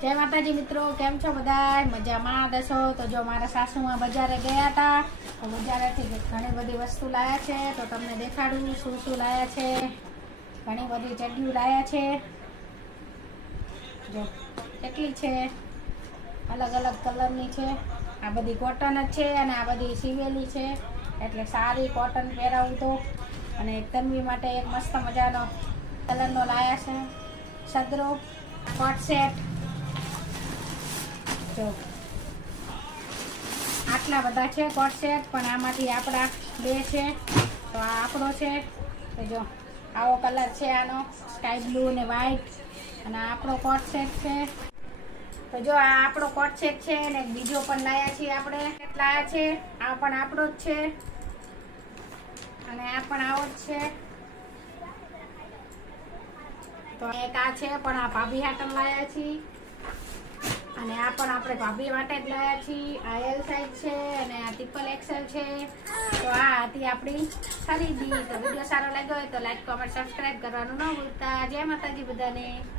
જય માતાજી મિત્રો, કેમ છો બધા? મજામાં દસો? તો જો મારા સાસુમાં બજારે ગયા હતા, તો બજારેથી ઘણી બધી વસ્તુ લાયા છે, તો તમને દેખાડું શું શું લાયા છે. ઘણી બધી ચડ્ડીઓ લાયા છે, જો કેટલી છે, અલગ અલગ કલરની છે. આ બધી કોટન જ છે અને આ બધી સીવેલી છે, એટલે સારી કોટન પહેરાવું તો. અને તન્વી માટે એક મસ્ત મજાનો કલરનો લાયા છે સદરો કોટ સેટ. જો આટલા બધા છે કોટ સેટ, પણ આમાંથી આપણા બે છે, તો આ આપણો છે. તો જો આવો કલર છે આનો, સ્કાય બ્લુ અને વ્હાઈટ, અને આ આપણો કોટ સેટ છે. તો જો આ આપણો કોટ સેટ છે, અને બીજો પણ લાયા છીએ આપણે. લાયા છે આ પણ આપણો જ છે, અને આ પણ આવો જ છે. તો એક આ છે, પણ આ ભાભી હાટમ લાયા છીએ, અને આ પણ આપણે ભાભી માટે જ લાયા છીએ. આ એલ સાઈઝ છે અને આ ટ્રિપલ એક્સેલ છે. તો આ હતી આપણી ખરીદી. તો વિડીયો સારો લાગ્યો હોય તો લાઈક, કોમેન્ટ, સબસ્ક્રાઈબ કરવાનું ન ભૂલતા. જય માતાજી બધાને.